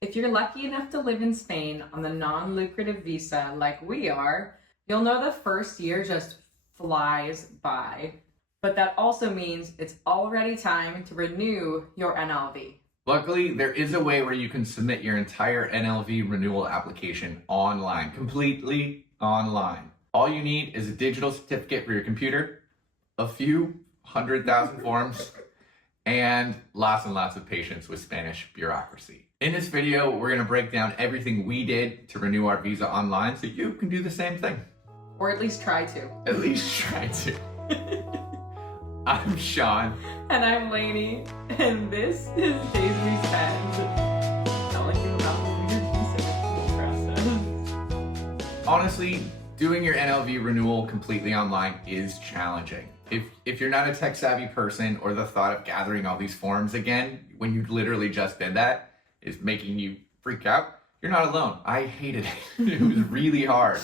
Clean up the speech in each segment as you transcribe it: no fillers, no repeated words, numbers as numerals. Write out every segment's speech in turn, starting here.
If you're lucky enough to live in Spain on the non-lucrative visa like we are, you'll know the first year just flies by. But that also means it's already time to renew your NLV. Luckily, there is a way where you can submit your entire NLV renewal application online, completely online. All you need is a digital certificate for your computer, a few 100,000 forms, and lots of patience with Spanish bureaucracy. In this video, we're going to break down everything we did to renew our visa online so you can do the same thing. Or at least try to. At least try to. I'm Shawn. And I'm Lainey. And this is Days We Spend telling you about the weird visa renewal process. Honestly, doing your NLV renewal completely online is challenging. If you're not a tech-savvy person, or the thought of gathering all these forms again when you literally just did that is making you freak out, you're not alone. I hated it. It was really hard.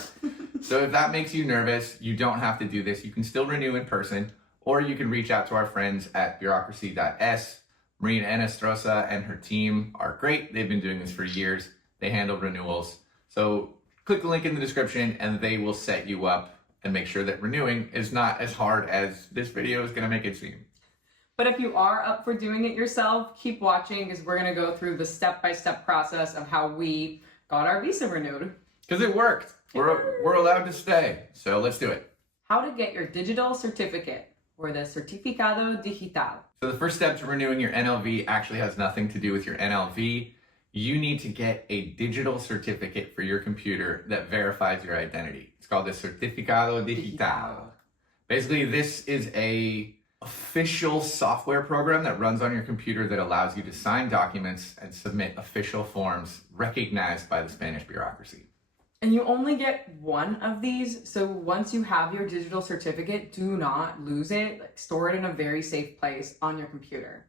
So if that makes you nervous, you don't have to do this. You can still renew in person, or you can reach out to our friends at bureaucracy.s. Marina Enestrosa and her team are great. They've been doing this for years. They handle renewals. So click the link in the description and they will set you up and make sure that renewing is not as hard as this video is gonna make it seem. But if you are up for doing it yourself, keep watching because we're gonna go through the step-by-step process of how we got our visa renewed. Because it worked. We're allowed to stay. So let's do it. How to get your digital certificate, or the Certificado Digital. So the first step to renewing your NLV actually has nothing to do with your NLV. You need to get a digital certificate for your computer that verifies your identity. It's called the Certificado Digital. Basically, this is a official software program that runs on your computer that allows you to sign documents and submit official forms recognized by the Spanish bureaucracy. And you only get one of these, so once you have your digital certificate, do not lose it. Store it in a very safe place on your computer.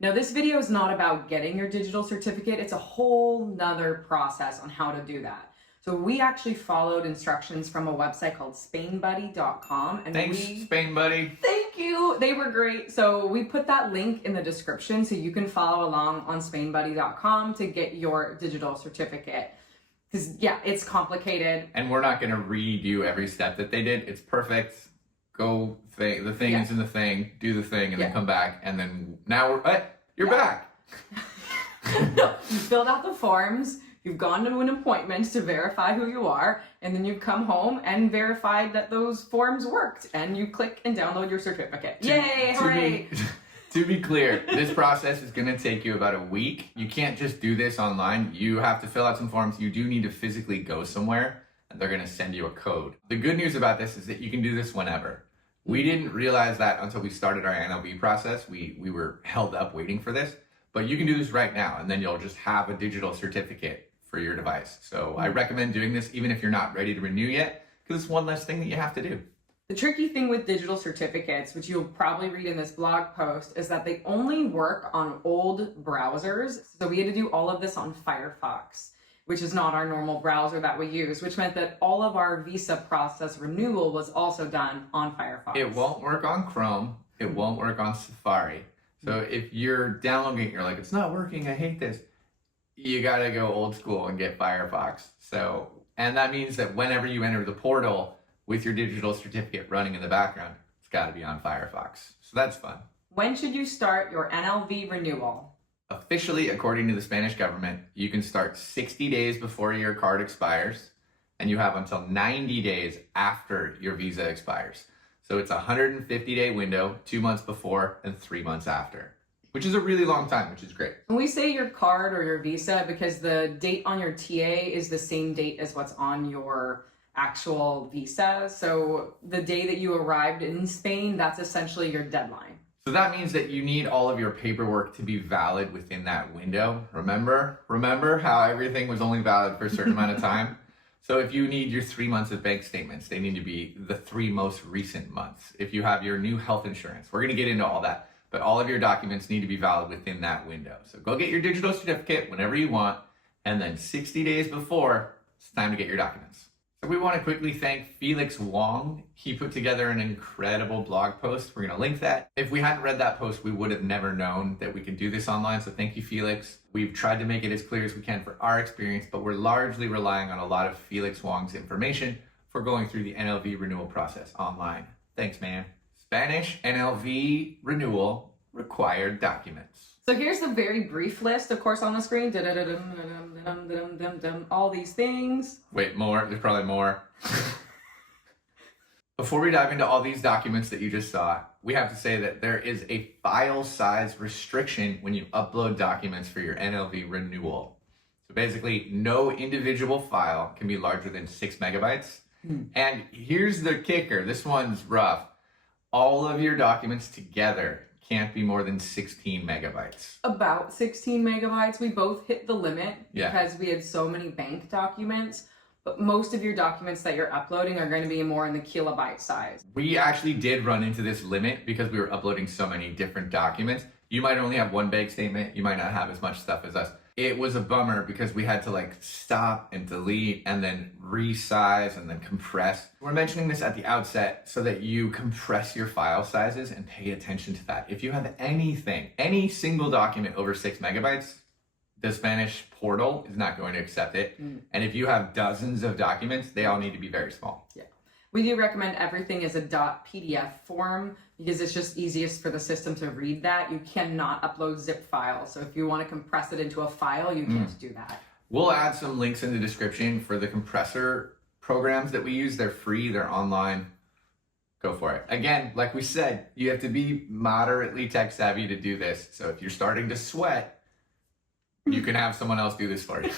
Now, this video is not about getting your digital certificate. It's a whole nother process on how to do that. So we actually followed instructions from a website called SpainBuddy.com. And Thanks, Spain Buddy. Thank you. They were great. So we put that link in the description so you can follow along on SpainBuddy.com to get your digital certificate. Because, yeah, it's complicated. And we're not going to redo every step that they did. It's perfect. Go, the thing is in the thing, do the thing, and then come back. And then now you're back. No, you filled out the forms. You've gone to an appointment to verify who you are. And then you've come home and verified that those forms worked. And you click and download your certificate. Yay, hooray! To be clear, this process is going to take you about a week. You can't just do this online. You have to fill out some forms. You do need to physically go somewhere, and they're going to send you a code. The good news about this is that you can do this whenever. We didn't realize that until we started our NLV process. We were held up waiting for this, but you can do this right now, and then you'll just have a digital certificate for your device. So I recommend doing this even if you're not ready to renew yet, because it's one less thing that you have to do. The tricky thing with digital certificates, which you'll probably read in this blog post, is that they only work on old browsers. So we had to do all of this on Firefox, which is not our normal browser that we use, which meant that all of our visa process renewal was also done on Firefox. It won't work on Chrome. It won't work on Safari. So if you're downloading it, you're like, it's not working, I hate this. You gotta go old school and get Firefox. And that means that whenever you enter the portal, with your digital certificate running in the background, it's got to be on Firefox. So that's fun. When should you start your NLV renewal? Officially, according to the Spanish government, you can start 60 days before your card expires, and you have until 90 days after your visa expires. So it's a 150-day window, 2 months before and 3 months after, which is a really long time, which is great. When we say your card or your visa, because the date on your TA is the same date as what's on your actual visa. So the day that you arrived in Spain, that's essentially your deadline. So that means that you need all of your paperwork to be valid within that window. Remember how everything was only valid for a certain amount of time? So if you need your 3 months of bank statements, they need to be the 3 most recent months. If you have your new health insurance, we're going to get into all that, but all of your documents need to be valid within that window. So go get your digital certificate whenever you want, and then 60 days before, it's time to get your documents. So we want to quickly thank Felix Wong. He put together an incredible blog post. We're going to link that. If we hadn't read that post, we would have never known that we could do this online. So thank you, Felix. We've tried to make it as clear as we can for our experience, but we're largely relying on a lot of Felix Wong's information for going through the NLV renewal process online. Thanks, man. Spanish NLV renewal required documents. So here's the very brief list, of course, on the screen. All these things. Wait, more? There's probably more. Before we dive into all these documents that you just saw, we have to say that there is a file size restriction when you upload documents for your NLV renewal. So basically, no individual file can be larger than 6 megabytes. And here's the kicker. This one's rough. All of your documents together can't be more than 16 megabytes. About 16 megabytes. We both hit the limit because Yeah. we had so many bank documents. But most of your documents that you're uploading are going to be more in the kilobyte size. We actually did run into this limit because we were uploading so many different documents. You might only have one bank statement. You might not have as much stuff as us. It was a bummer because we had to like stop and delete and then resize and then compress. We're mentioning this at the outset so that you compress your file sizes and pay attention to that. If you have anything, any single document over 6 megabytes, the Spanish portal is not going to accept it. And if you have dozens of documents, they all need to be very small. Yeah. We do recommend everything as a .pdf form because it's just easiest for the system to read that. You cannot upload zip files. So if you want to compress it into a file, you can't do that. We'll add some links in the description for the compressor programs that we use. They're free, they're online. Go for it. Again, like we said, you have to be moderately tech savvy to do this. So if you're starting to sweat, you can have someone else do this for you.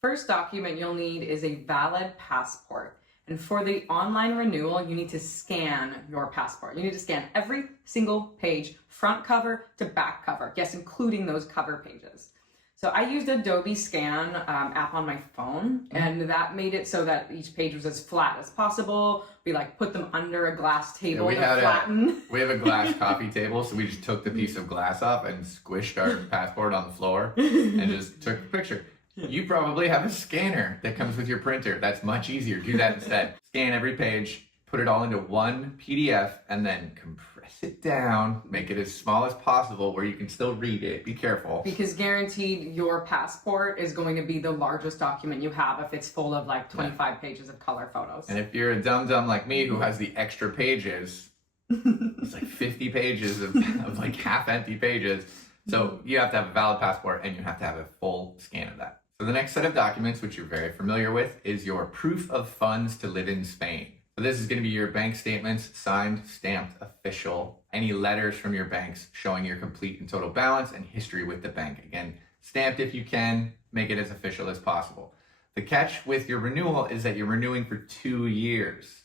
First document you'll need is a valid passport. And for the online renewal, you need to scan your passport. You need to scan every single page, front cover to back cover. Yes, including those cover pages. So I used Adobe Scan app on my phone, and that made it so that each page was as flat as possible. We like put them under a glass table to flatten. We have a glass coffee table, so we just took the piece of glass off and squished our passport on the floor and just took a picture. You probably have a scanner that comes with your printer. That's much easier. Do that instead. Scan every page, put it all into one PDF, and then compress it down, make it as small as possible where you can still read it. Be careful. Because guaranteed your passport is going to be the largest document you have if it's full of like 25 pages of color photos. And if you're a dum-dum like me who has the extra pages, it's like 50 pages of like half-empty pages. So you have to have a valid passport and you have to have a full scan of that. So the next set of documents, which you're very familiar with, is your proof of funds to live in Spain. So this is going to be your bank statements, signed, stamped, official, any letters from your banks showing your complete and total balance and history with the bank. Again, stamped if you can, make it as official as possible. The catch with your renewal is that you're renewing for 2 years.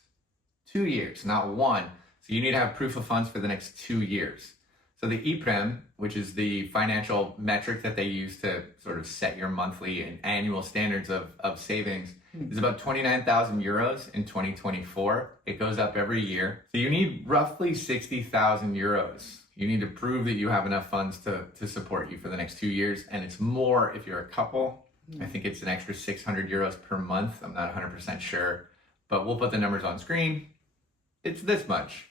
2 years, not one. So you need to have proof of funds for the next 2 years. So the EPREM, which is the financial metric that they use to sort of set your monthly and annual standards of savings, is about 29,000 euros in 2024. It goes up every year. So you need roughly 60,000 euros. You need to prove that you have enough funds to support you for the next 2 years. And it's more if you're a couple. I think it's an extra 600 euros per month. I'm not 100% sure, but we'll put the numbers on screen. It's this much.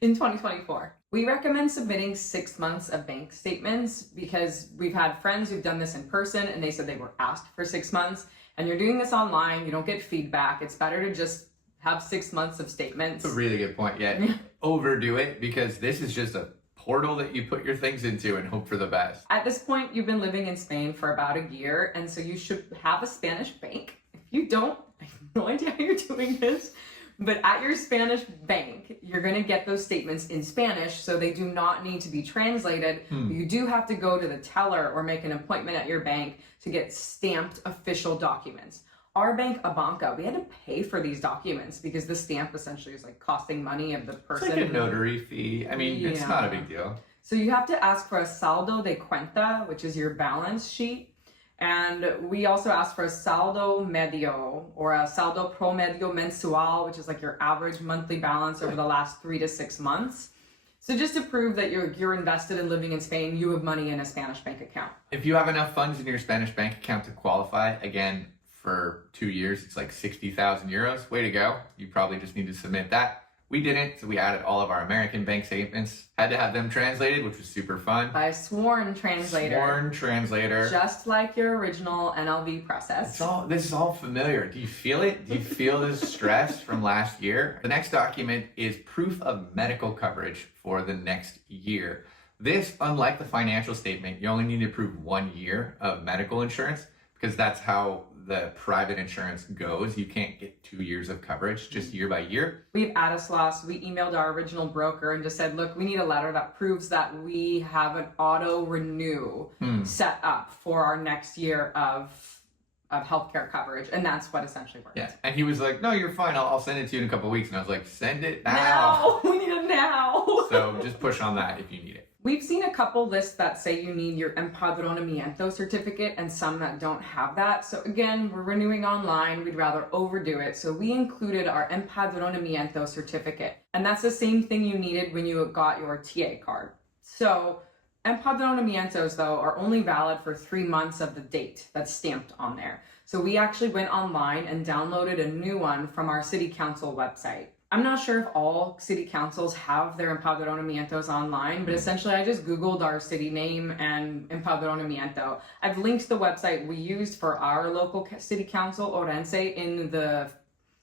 In 2024. We recommend submitting 6 months of bank statements because we've had friends who've done this in person and they said they were asked for 6 months, and you're doing this online, you don't get feedback. It's better to just have 6 months of statements. That's a really good point. Yeah, overdo it because this is just a portal that you put your things into and hope for the best. At this point, you've been living in Spain for about a year, and so you should have a Spanish bank. If you don't, I have no idea how you're doing this. But at your Spanish bank, you're going to get those statements in Spanish, so they do not need to be translated. You do have to go to the teller or make an appointment at your bank to get stamped official documents. Our bank, Abanca, we had to pay for these documents because the stamp essentially is like costing money of the person. It's like a notary fee. I mean, it's not a big deal. So you have to ask for a saldo de cuenta, which is your balance sheet. And we also ask for a saldo medio or a saldo promedio mensual, which is like your average monthly balance over the last 3 to 6 months. So just to prove that you're invested in living in Spain, you have money in a Spanish bank account. If you have enough funds in your Spanish bank account to qualify, again, for 2 years. It's like 60,000 euros. Way to go. You probably just need to submit that. We didn't, so we added all of our American bank statements. Had to have them translated, which was super fun. By a sworn translator. Sworn translator. Just like your original NLV process. This is all familiar. Do you feel it? Do you feel this stress from last year? The next document is proof of medical coverage for the next year. This, unlike the financial statement, you only need to prove 1 year of medical insurance because that's how the private insurance goes. You can't get 2 years of coverage, just year by year. We have Addis we emailed our original broker and just said, look, we need a letter that proves that we have an auto renew set up for our next year of healthcare coverage. And that's what essentially worked. Yeah. And he was like, no, you're fine. I'll send it to you in a couple of weeks. And I was like, send it now. We need it now. So just push on that if you need it. We've seen a couple lists that say you need your empadronamiento certificate and some that don't have that. So again, we're renewing online. We'd rather overdo it. So we included our empadronamiento certificate. And that's the same thing you needed when you got your TA card. So empadronamientos, though, are only valid for 3 months of the date that's stamped on there. So we actually went online and downloaded a new one from our city council website. I'm not sure if all city councils have their empadronamientos online, but essentially I just Googled our city name and empadronamiento. I've linked the website we used for our local city council, Orense, in the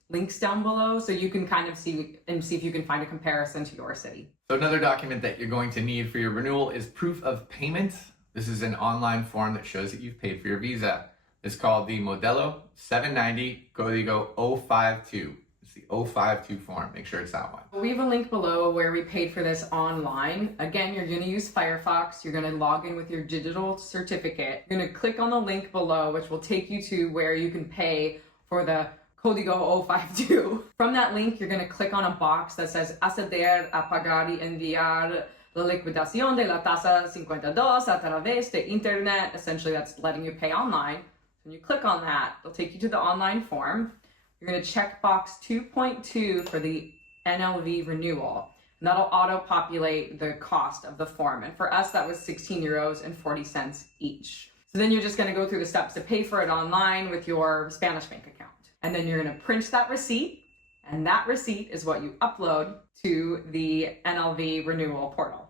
links down below, so you can kind of see if you can find a comparison to your city. So another document that you're going to need for your renewal is proof of payment. This is an online form that shows that you've paid for your visa. It's called the Modelo 790 Código 052. The 052 form. Make sure it's that one. We have a link below where we paid for this online. Again, you're going to use Firefox. You're going to log in with your digital certificate. You're going to click on the link below, which will take you to where you can pay for the Código 052. From that link, you're going to click on a box that says acceder a pagar y enviar la liquidación de la tasa 52 a través de internet. Essentially, that's letting you pay online. When you click on that, it'll take you to the online form. You're going to check box 2.2 for the NLV renewal. And that'll auto-populate the cost of the form. And for us, that was 16 euros and 40 cents each. So then you're just going to go through the steps to pay for it online with your Spanish bank account. And then you're going to print that receipt. And that receipt is what you upload to the NLV renewal portal.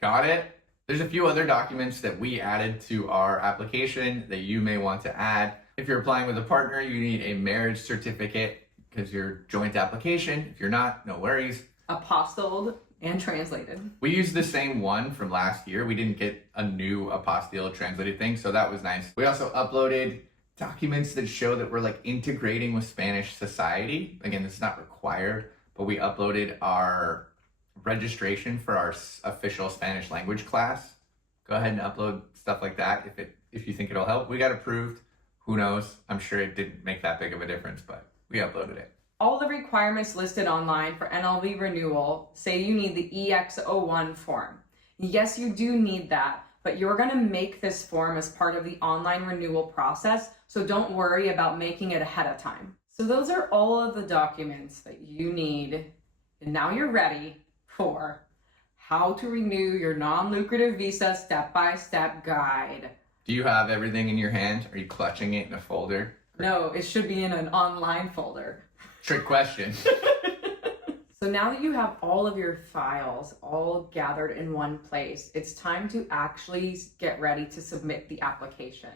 Got it? There's a few other documents that we added to our application that you may want to add. If you're applying with a partner, you need a marriage certificate because you're joint application. If you're not, no worries. Apostilled and translated. We used the same one from last year. We didn't get a new apostille translated thing, so that was nice. We also uploaded documents that show that we're like integrating with Spanish society. Again, this is not required, but we uploaded our registration for our official Spanish language class. Go ahead and upload stuff like that if you think it'll help. We got approved. Who knows? I'm sure it didn't make that big of a difference, but we uploaded it. All the requirements listed online for NLV renewal say you need the EX01 form. Yes, you do need that, but you're going to make this form as part of the online renewal process, so don't worry about making it ahead of time. So those are all of the documents that you need, and now you're ready for how to renew your non-lucrative visa step-by-step guide. Do you have everything in your hand? Are you clutching it in a folder? No, it should be in an online folder. Trick question. So now that you have all of your files all gathered in one place, it's time to actually get ready to submit the application.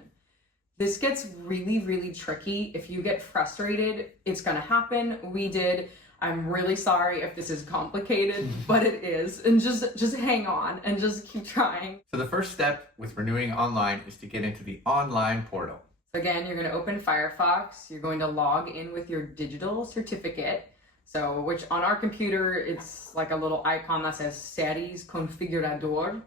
This gets really, really tricky. If you get frustrated, it's gonna happen. We did. I'm really sorry if this is complicated, but it is. And just hang on and just keep trying. So the first step with renewing online is to get into the online portal. So again, you're going to open Firefox. You're going to log in with your digital certificate. So which on our computer, it's like a little icon that says Series Configurador.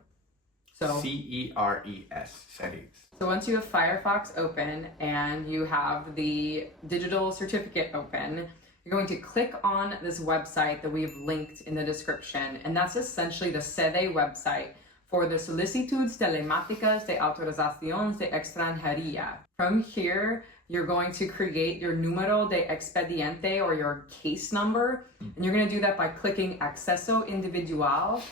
So CERES, settings. So once you have Firefox open and you have the digital certificate open, you're going to click on this website that we've linked in the description, and that's essentially the SEDE website for the Solicitudes Telemáticas de Autorizaciones de Extranjería. From here, you're going to create your número de expediente or your case number, and you're going to do that by clicking Acceso Individual,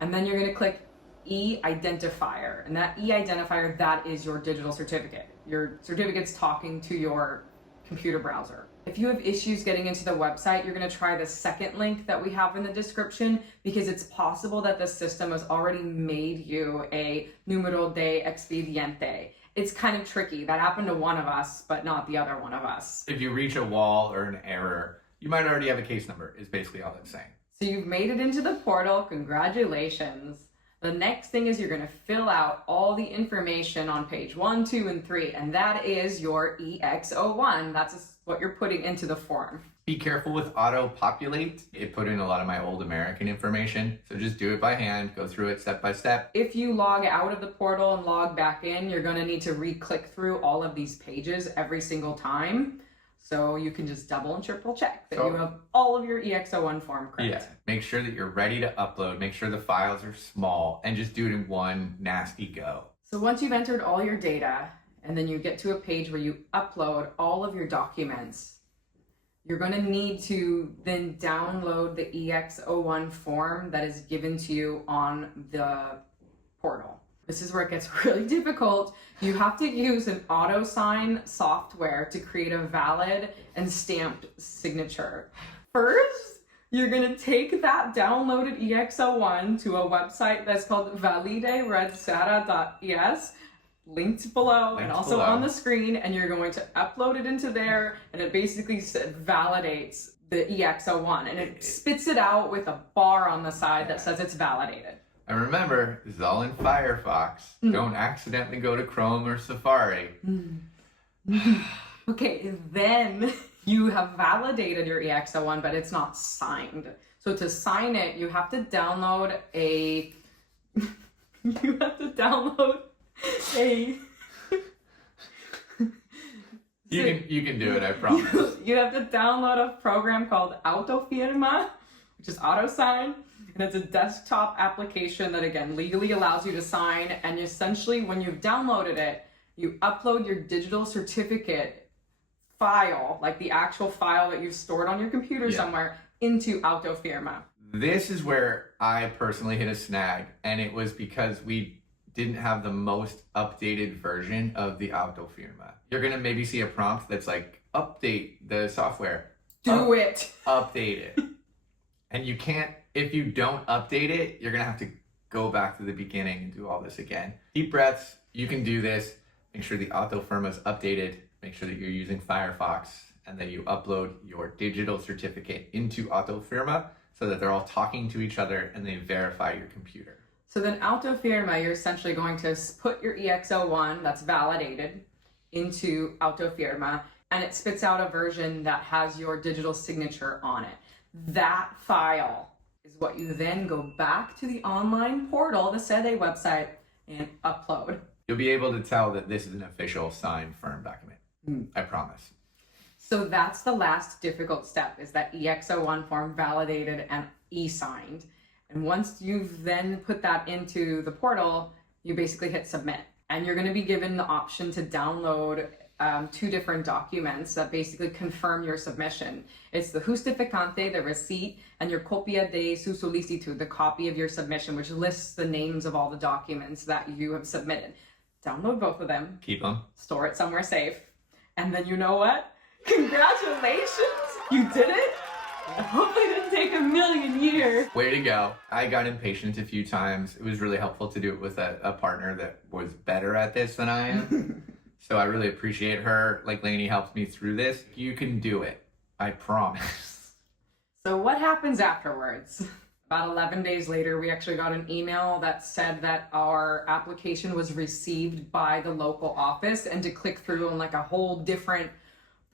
and then you're going to click E-Identifier, and that E-Identifier, that is your digital certificate. your certificate's talking to your computer browser. If you have issues getting into the website, you're going to try the second link that we have in the description, because it's possible that the system has already made you a numero de expediente. It's kind of tricky. That happened to one of us, but not the other one of us. If you reach a wall or an error, you might already have a case number, is basically all it's saying. So you've made it into the portal. Congratulations. The next thing is you're going to fill out all the information on page 1, 2, and 3, and that is your EX01. That's what you're putting into the form. Be careful with auto-populate. It put in a lot of my old American information, so just do it by hand, go through it step by step. If you log out of the portal and log back in, you're going to need to re-click through all of these pages every single time. So you can just double and triple check that you have all of your EX01 form correct. Yeah, make sure that you're ready to upload, make sure the files are small, and just do it in one nasty go. So once you've entered all your data, and then you get to a page where you upload all of your documents, you're going to need to then download the EX01 form that is given to you on the portal. This is where it gets really difficult. You have to use an auto sign software to create a valid and stamped signature. First, you're going to take that downloaded EX01 to a website that's called valideredsera.es, linked below and also on the screen, and you're going to upload it into there, and it basically validates the EX01, and it spits it out with a bar on the side that says it's validated. And remember, this is all in Firefox. Don't accidentally go to Chrome or Safari. Okay, then you have validated your EX01, but it's not signed. So to sign it, you have to download a... you have to download a... You can do it, I promise. You have to download a program called Autofirma, which is auto sign. And it's a desktop application that, again, legally allows you to sign. And essentially, when you've downloaded it, you upload your digital certificate file, like the actual file that you've stored on your computer somewhere, into Autofirma. This is where I personally hit a snag, and it was because we didn't have the most updated version of the Autofirma. You're going to maybe see a prompt that's like, update the software. Do it! Update it. And you can't, if you don't update it, you're going to have to go back to the beginning and do all this again. Deep breaths. You can do this. Make sure the Autofirma is updated. Make sure that you're using Firefox and that you upload your digital certificate into Autofirma so that they're all talking to each other and they verify your computer. So then Autofirma, you're essentially going to put your EX01 that's validated into Autofirma, and it spits out a version that has your digital signature on it. That file is what you then go back to the online portal, the SEDE website, and upload. You'll be able to tell that this is an official signed firm document. I promise. So that's the last difficult step, is that EX01 form validated and e-signed. And once you've then put that into the portal, you basically hit submit. And you're going to be given the option to download 2 different documents that basically confirm your submission. It's the justificante, the receipt, and your copia de su solicitud, the copy of your submission, which lists the names of all the documents that you have submitted. Download both of them. Keep them. Store it somewhere safe. And then you know what? Congratulations! You did it! Hopefully it didn't take a million years. Way to go. I got impatient a few times. It was really helpful to do it with a partner that was better at this than I am. So I really appreciate her. Like Lainey helped me through this. You can do it. I promise. So what happens afterwards? About 11 days later, we actually got an email that said that our application was received by the local office, and to click through on like a whole different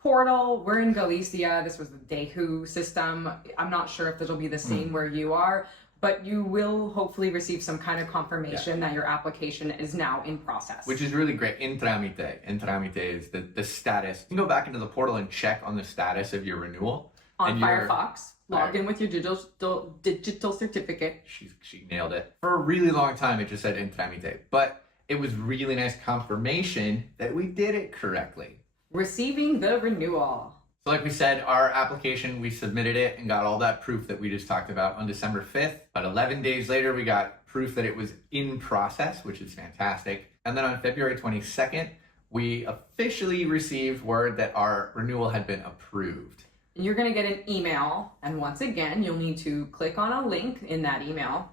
portal. We're in Galicia. This was the Dehu system. I'm not sure if it'll be the same where you are, but you will hopefully receive some kind of confirmation that your application is now in process. Which is really great. En trámite. En trámite is the status. You can go back into the portal and check on the status of your renewal. On Firefox, log in with your digital certificate. She nailed it. For a really long time, it just said en trámite, but it was really nice confirmation that we did it correctly. Receiving the renewal. So like we said, our application, we submitted it and got all that proof that we just talked about on December 5th. But 11 days later, we got proof that it was in process, which is fantastic. And then on February 22nd, we officially received word that our renewal had been approved. You're going to get an email, and once again, you'll need to click on a link in that email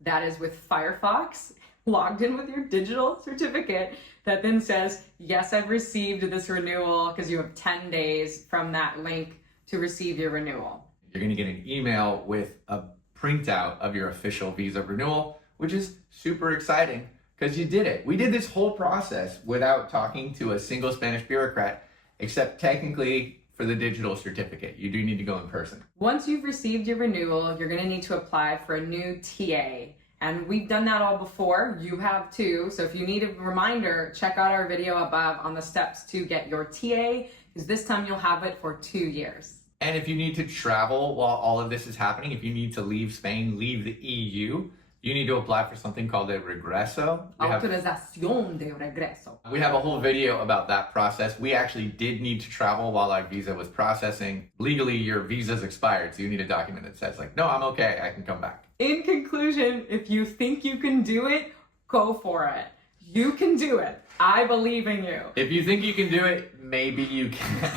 that is with Firefox, logged in with your digital certificate, that then says, yes, I've received this renewal, because you have 10 days from that link to receive your renewal. You're going to get an email with a printout of your official visa renewal, which is super exciting because you did it. We did this whole process without talking to a single Spanish bureaucrat, except technically for the digital certificate. You do need to go in person. Once you've received your renewal, you're going to need to apply for a new TA. And we've done that all before. You have too. So if you need a reminder, check out our video above on the steps to get your TA, because this time you'll have it for 2 years. And if you need to travel while all of this is happening, if you need to leave Spain, leave the EU, you need to apply for something called a regreso. Autorización de regreso. We have a whole video about that process. We actually did need to travel while our visa was processing. Legally, your visa's expired, so you need a document that says like, no, I'm okay, I can come back. In conclusion, if you think you can do it, go for it. You can do it. I believe in you. If you think you can do it, maybe you can.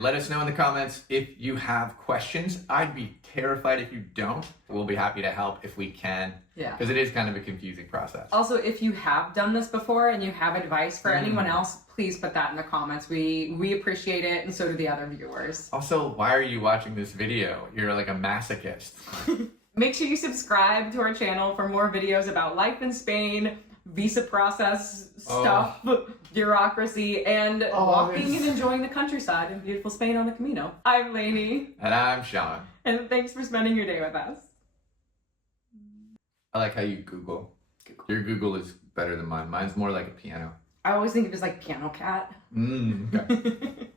Let us know in the comments if you have questions. I'd be terrified if you don't. We'll be happy to help if we can. Yeah. Because it is kind of a confusing process. Also, if you have done this before and you have advice for anyone else, please put that in the comments. We appreciate it, and so do the other viewers. Also, why are you watching this video? You're like a masochist. Make sure you subscribe to our channel for more videos about life in Spain, visa process stuff, bureaucracy, and walking and enjoying the countryside in beautiful Spain on the Camino. I'm Lainey. And I'm Shawn. And thanks for spending your day with us. I like how you Google. Your Google is better than mine. Mine's more like a piano. I always think of it as like piano cat. Okay.